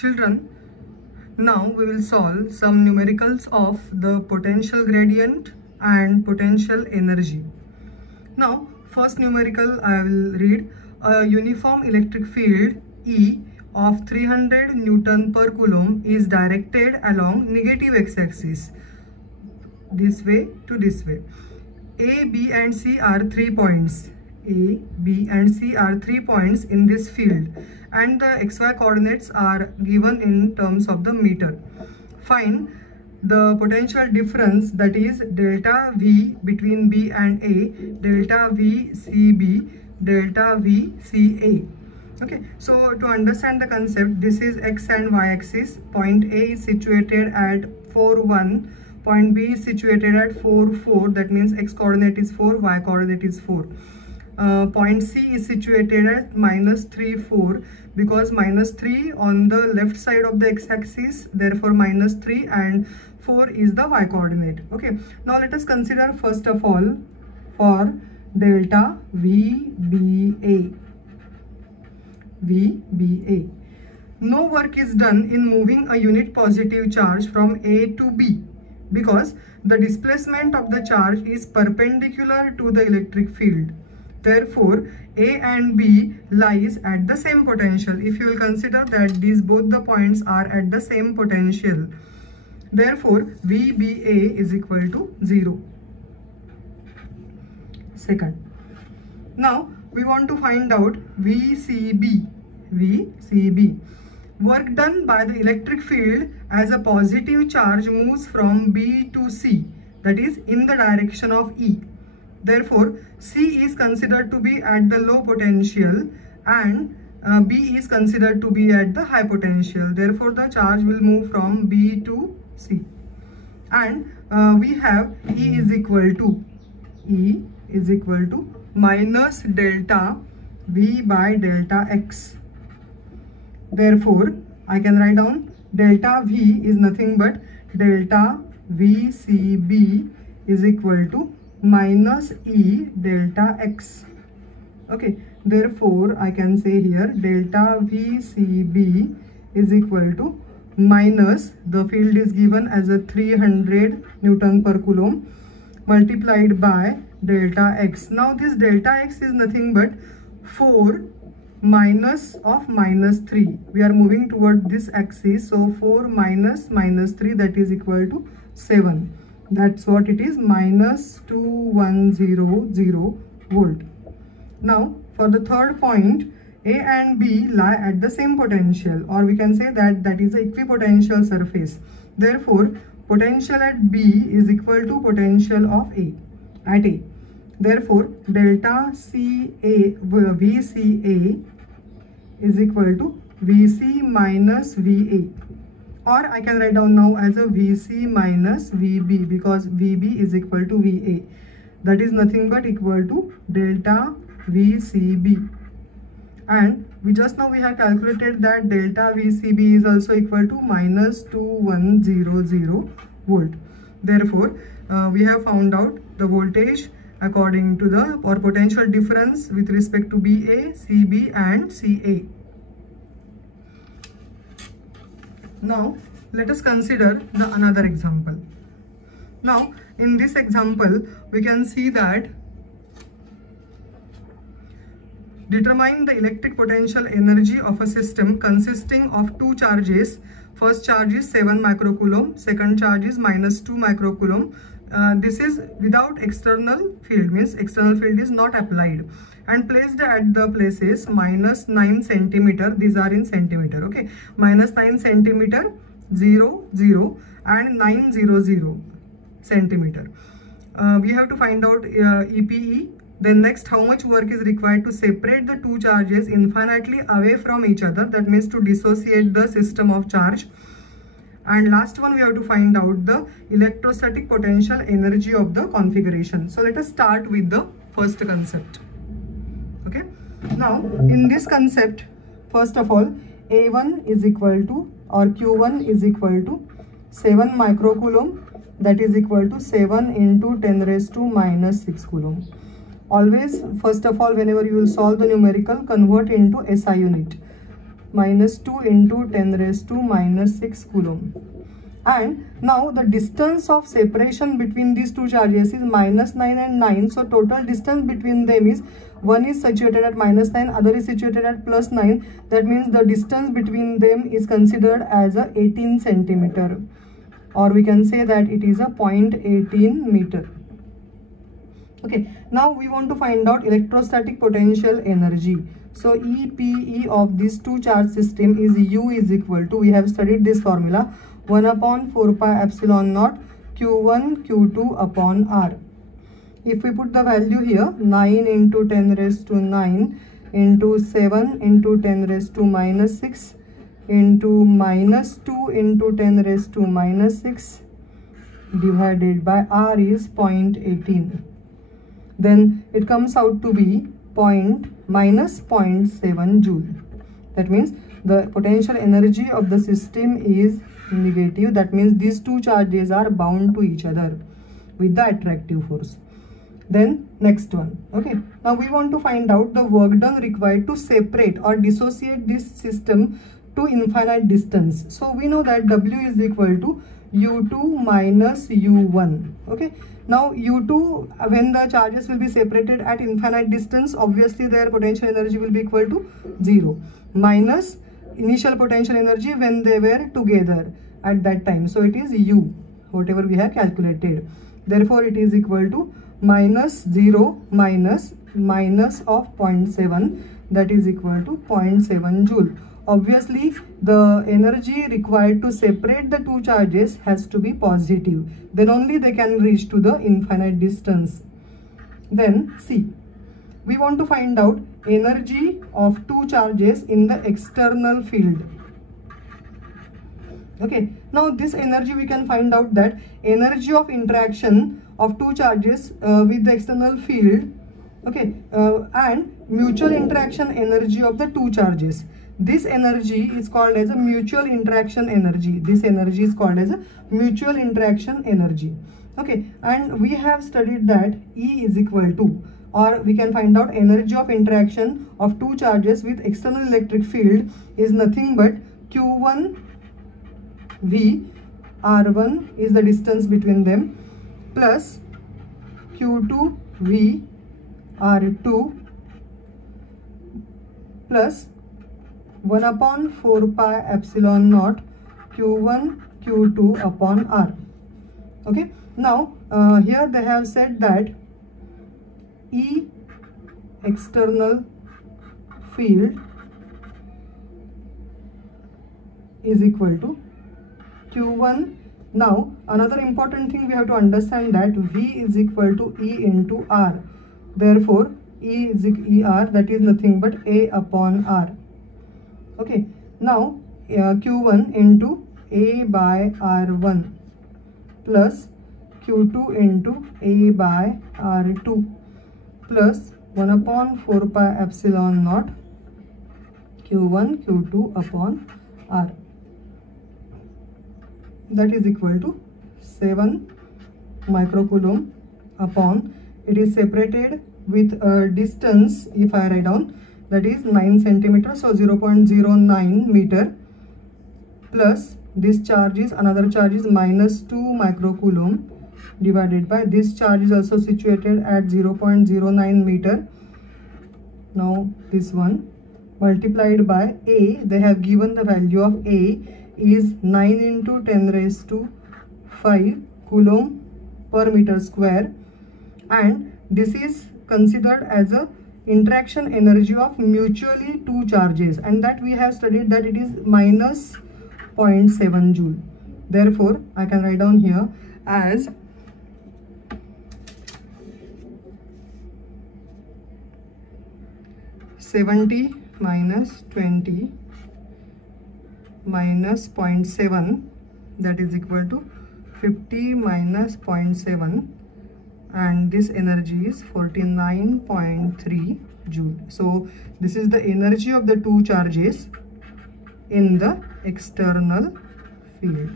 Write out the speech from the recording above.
Children, now we will solve some numericals of the potential gradient and potential energy. Now, first numerical I will read. A uniform electric field E of 300 Newton per Coulomb is directed along negative x-axis, this way to this way. A, B and C are 3 points. A, B and C are 3 points in this field, and the xy coordinates are given in terms of the meter. Find the potential difference, that is delta V between B and A, delta V CB, delta V CA. Okay, so to understand the concept, this is x and y axis. Point A is situated at 4, 1. Point B is situated at 4, 4. That means x coordinate is 4, y coordinate is 4. Point C is situated at -3, 4, because -3 on the left side of the x-axis, therefore -3, and 4 is the y coordinate. Okay, now let us consider first of all for delta VBA. VBA. No work is done in moving a unit positive charge from A to B, because the displacement of the charge is perpendicular to the electric field. Therefore, A and B lies at the same potential. If you will consider that these both the points are at the same potential, therefore VBA is equal to 0. Second, now we want to find out VCB. VCB. Work done by the electric field as a positive charge moves from B to C, that is in the direction of E. Therefore, C is considered to be at the low potential and B is considered to be at the high potential. Therefore, the charge will move from B to C. And we have E is equal to minus delta V by delta X. Therefore, I can write down delta V is nothing but delta VCB is equal to minus E delta X. Okay, therefore I can say here delta VCB is equal to minus, the field is given as a 300 Newton per Coulomb, multiplied by delta X. Now this delta X is nothing but 4 minus of -3. We are moving toward this axis, so 4 minus -3, that is equal to 7. That's what it is, minus 2100 volt. Now for the third point, A and B lie at the same potential, or we can say that that is an equipotential surface. Therefore, potential at B is equal to potential of A at A. Therefore, delta VCA is equal to VC minus VA. Or I can write down now as a VC minus VB, because VB is equal to VA. That is nothing but equal to delta VCB. And we have calculated that delta VCB is also equal to minus 2100 volt. Therefore, we have found out the voltage according to the potential difference with respect to BA, CB and CA. Now let us consider another example. Now in this example we can see that determine the electric potential energy of a system consisting of two charges. First charge is 7 microcoulomb, second charge is -2 microcoulomb. This is without external field, means external field is not applied, and placed at the places -9 centimeter. These are in centimeter. Okay, -9 centimeter, 0, 0 and 900 centimeter. We have to find out EPE. Then next, how much work is required to separate the two charges infinitely away from each other, that means to dissociate the system of charge. And last one, we have to find out the electrostatic potential energy of the configuration. So let us start with the first concept. Okay, now in this concept, first of all, A1 is equal to, or Q1 is equal to 7 microcoulomb, that is equal to 7 into 10 raised to -6 coulomb. Always, first of all, whenever you will solve the numerical, convert into SI unit. minus 2 into 10 raised to minus 6 coulomb. And now the distance of separation between these two charges is minus 9 and 9. So total distance between them is, one is situated at minus 9, other is situated at plus 9. That means the distance between them is considered as a 18 centimeter, or we can say that it is a 0.18 meter. Okay, now we want to find out electrostatic potential energy. So EPE of these two charge system is U is equal to, we have studied this formula, 1 upon 4 pi epsilon naught Q1 Q2 upon R. If we put the value here, 9 into 10 raised to 9 into 7 into 10 raised to minus 6 into minus 2 into 10 raised to minus 6 divided by R is 0.18. Then it comes out to be minus 0.7 joule. That means the potential energy of the system is negative. That means these two charges are bound to each other with the attractive force. Then next one. Okay, now we want to find out the work done required to separate or dissociate this system to infinite distance. So we know that W is equal to U2 minus U1. Okay, now U2, when the charges will be separated at infinite distance, obviously their potential energy will be equal to 0, minus initial potential energy when they were together at that time. So it is U, whatever we have calculated. Therefore it is equal to minus 0 minus of 0.7, that is equal to 0.7 joule. Obviously the energy required to separate the two charges has to be positive, then only they can reach to the infinite distance. Then C, we want to find out energy of two charges in the external field. Okay, now this energy we can find out that energy of interaction of two charges with the external field, okay, and mutual interaction energy of the two charges. This energy is called as a mutual interaction energy. This energy is called as a mutual interaction energy. Okay, and we have studied that E is equal to, or we can find out energy of interaction of two charges with external electric field is nothing but Q1 V, R1 is the distance between them, plus Q2 V, R2 plus 1 upon 4 pi epsilon naught Q1 Q2 upon R. Okay, now here they have said that E external field is equal to Q1. Now another important thing we have to understand that V is equal to E into R. Therefore E is ER, that is nothing but A upon R. Okay, now Q1 into A by R1 plus Q2 into A by R2 plus 1 upon 4 pi epsilon naught Q1 Q2 upon R. That is equal to 7 microcoulomb upon, it is separated with a distance, if I write down, that is 9 centimeters, so 0.09 meter, plus this charge is, another charge is minus 2 microcoulomb divided by this charge is also situated at 0.09 meter. Now this one multiplied by A, they have given the value of A is 9 into 10 raised to 5 coulomb per meter square, and this is considered as a interaction energy of mutually two charges, and that we have studied that it is minus 0.7 joule. Therefore I can write down here as (70 minus 20 minus 0.7), that is equal to 50 minus 0.7, and this energy is 49.3 joule. So this is the energy of the two charges in the external field.